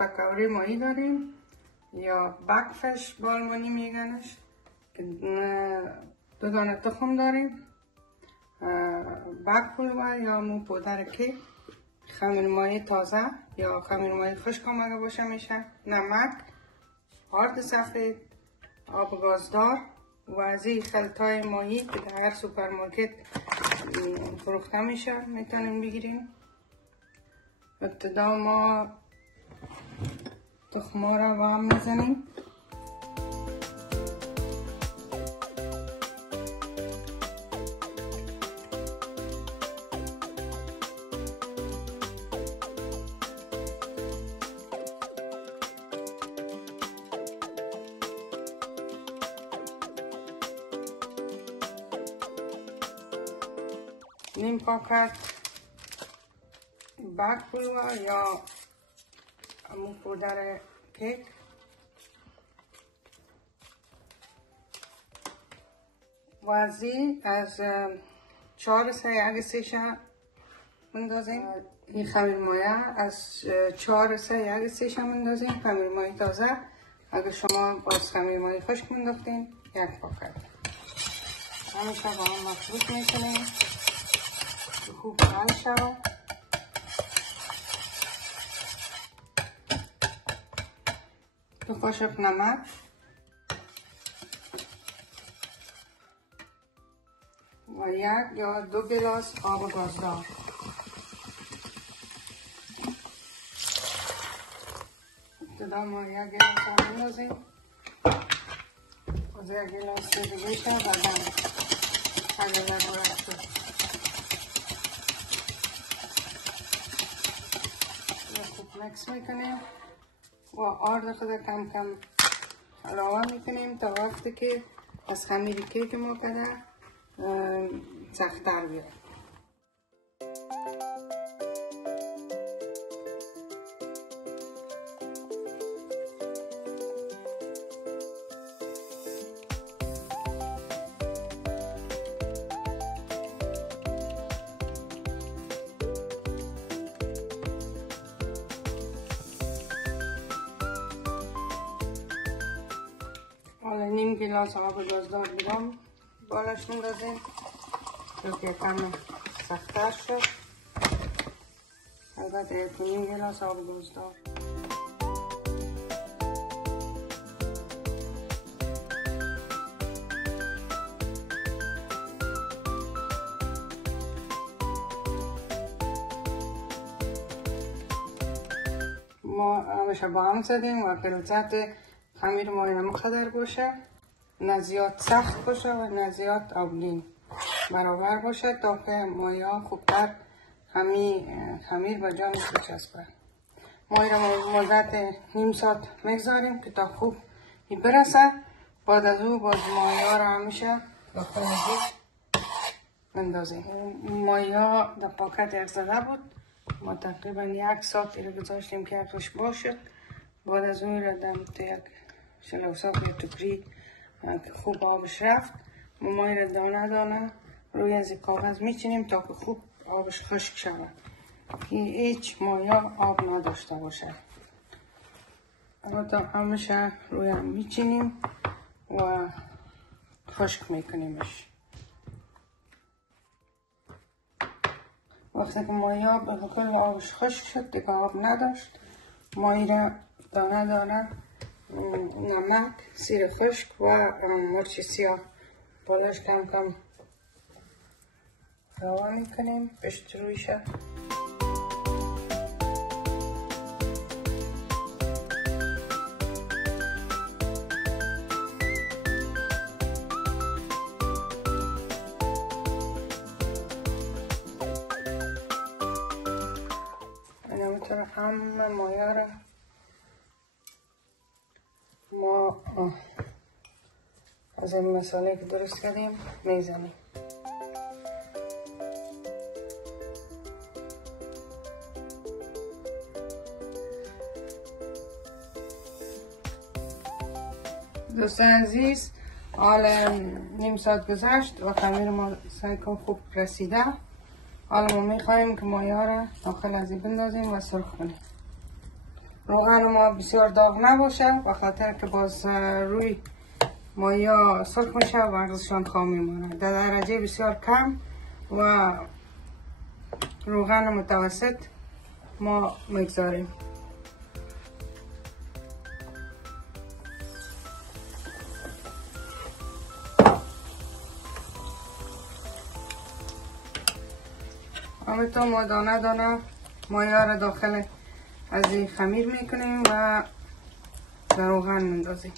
پکوری ماهی داریم یا بکفش با آلمانی میگنش که 2 دانه تخم داریم، بک پلو یا مو پودر کیک، خمیر ماهی تازه یا خمیر ماهی خشک آمده باشه میشه، نمک، آرد سفید، آب گازدار و از این خلطای ماهی که در هر سوپرمارکت فروخته میشه میتونیم بگیریم. ابتدا ما تخما را با هم میزنیم. نیم پاکت بک پلو یا مو پودر کیک، وزی از 4 1 سیشه مندازیم. این خمیر مایه از 4 1 سیشه مندازیم، خمیر مایه تازه. اگر شما باز خمیر مایه خشک منداختین 1 پاکت. همیشه با هم مخلوط میکنیم خوب حل شود. دو قاشق نمک، و 1 یا 2 گلاس آب گازدار. ابتدا ما 1 گلاس آب می‌ریزیم، از 1 گلاس دیگه شه بعداً اگر نباید شد خوب مکس میکنیم و آرد خود کم کم علاوه میکنیم تا وقتی که از خمیر کیک ما کده سخت‌تر بیاد. حالا نیم گلاس آب گازدار بیرام بالاش میندازیم که کم سخت‌تر شد. البته نیم گلاس آب گازدار. ما همیشه با هم زدیم و غلظت خمیر ما نمقدر باشه، نه زیاد سخت باشه و نه زیاد آبلین، برابر باشه تا که مایه خوبتر خمیر به جا بچسبه. مایه را مدت نیم ساعت میگذاریم که تا خوب برسه. بعد از او باز مایه را همیشه داخل دیگ بندازیم. مایه در پاکت 1 زده بود، ما تقریبا 1 ساعت را گذاشتیم که یکش باشد. بعد از اون را دم تو یک شلوساق یا توپری خوب آبش رفت، مایه را دانه دانه روی از کاغذ میچینیم تا که خوب آبش خشک شود، که هیچ مایه آب نداشته باشه. تا همیشه روی هم میچینیم و خشک میکنیمش. وقتی که مایه به کل آبش خشک شد دیگه آب نداشت، مایه را دانه دانه نمک، سیر خشک و مرچ سیاه بالاش کم کم روان میکنیم پشت رویش. اینطور همه مایه را ما از این مساله که درست کردیم میزنیم. دوستان عزیز، حالا نیم ساعت گذشت و خمیر ما سایکو خوب رسیده. حالا ما میخواهیم که مایه را داخل از این بندازیم و سرخ کنیم. روغن ما بسیار داغ نباشه و خاطر که باز روی مایا سرخ میشه و ارزشان خام میمونه. در درجه بسیار کم و روغن متوسط ما میگذاریم. همینطور ما دانه دانه مایا را داخل از این خمیر میکنیم و در روغن میندازیم.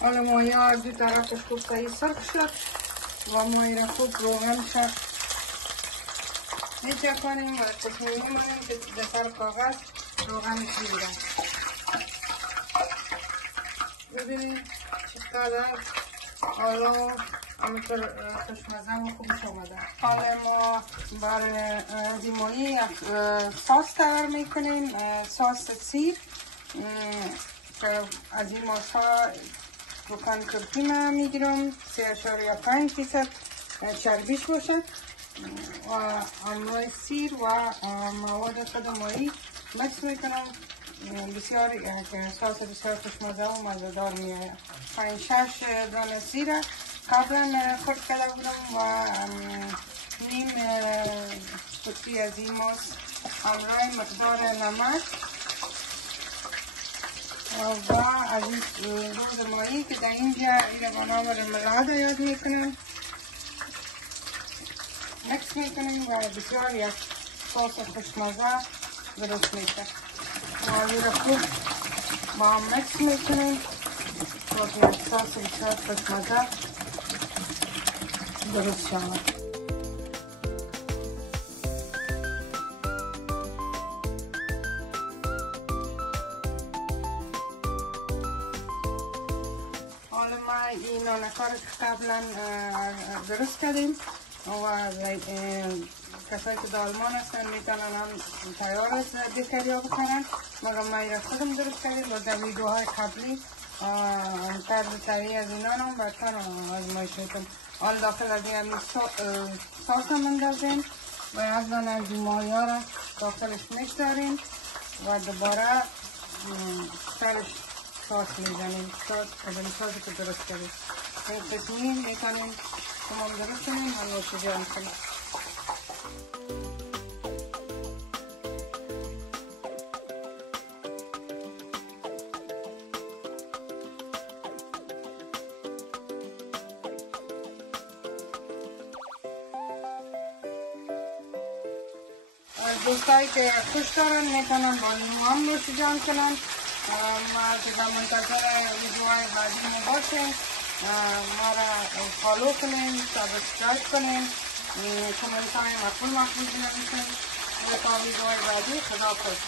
حالا مایا از دو طرفش خوب صحیح سرخ شد و مایا را خوب روغنش میچکنیم و تکنیم میمونیم که در سر کاغذ روغنش میگیرم. ببینید چقدر حالا همینطور خوشمزه و خوبش آمده. حالا ما برای دیمایی ساس تیار میکنیم، ساس سیر که از این ماسا روکان کرکی من میگیرم 3.5% چربیش باشه و همراه سیر و مواد خدمایی مکس میکنم. بسیار ساس بسیار خوشمزه و مزه‌دار میاد. 5-6 دانه سیر قبلا خرد کرده بودم و نیم قطعی از این ماست همراه مقدار نمک و از این روز مایی که در اینجا به نام رملاد یاد میکنم مکس میکنیم و بسیار یک ساس خوشمزه درست میشه. ماهی را خوب با هم مکس میکنیم تا یک ساس بسیار خوشمزه درست شود. این نانکار که قبلا درست کردیم و کسایی که در آلمان هستن میتونن هم تیار از بیکریا بکنن، مگر ما را خودم درست کردیم و در ویدیوهای قبلی طرز تهیه از اینا هم براتون آزمایش میکنم. حالا داخل از این ساس هم اندازیم و از دانه از مایا را داخلش میگذاریم و دوباره سرش ساس میزنیم. ساسی که درست کردیم این قسمی میکنیم تمام درست کنیم و نوشیجان کنیم. دوستایی که خوش دارن میتونن با لیمو هم نوشیجان کنن. ما که منتظر ویدیوهای بعدی ما باشیم. ما را فالو کنین، سابسکرایب کنین، کامنت های مقبول بنویسین. تا ویدیوهای بعدی خداحافظ.